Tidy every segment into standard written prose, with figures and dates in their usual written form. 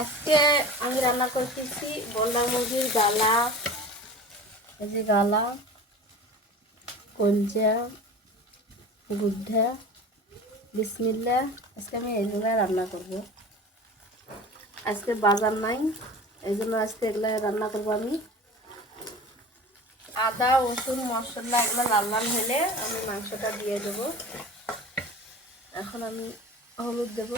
আজকে আমি রান্না করতেছি বলদা মুরগির গালা, এই যে গালা, কলজা, গুদ্ধা। বিসমিল্লাহ। আজকে আমি এইগুলা রান্না করব। আজকে বাজার নাই, এই জন্য আজকে এগুলা রান্না করব আমি। আদা রসুন মশলা এগুলো লাল লাল হলে আমি মাংসটা দিয়ে দেব। এখন আমি হলুদ দেব,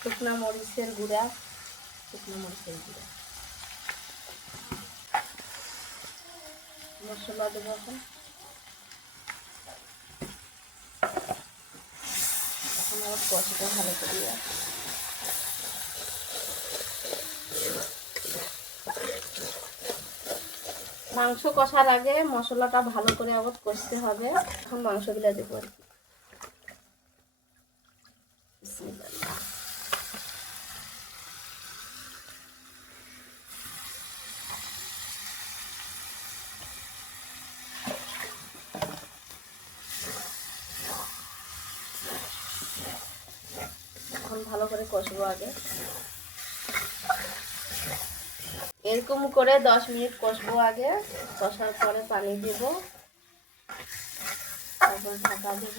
শুকনো মরিচের গুঁড়া, মশলা দেবো এখন। আবার কষাটা ভালো করিয়া মাংস কষার আগে মশলাটা ভালো করে আবার কষতে হবে। এখন মাংসগুলো দেবো আর কি। এখন ভালো করে কষবো আগে, এরকম করে 10 মিনিট কষবো আগে। কষার পরে পানি দেব, তারপর ঢাকা দেব।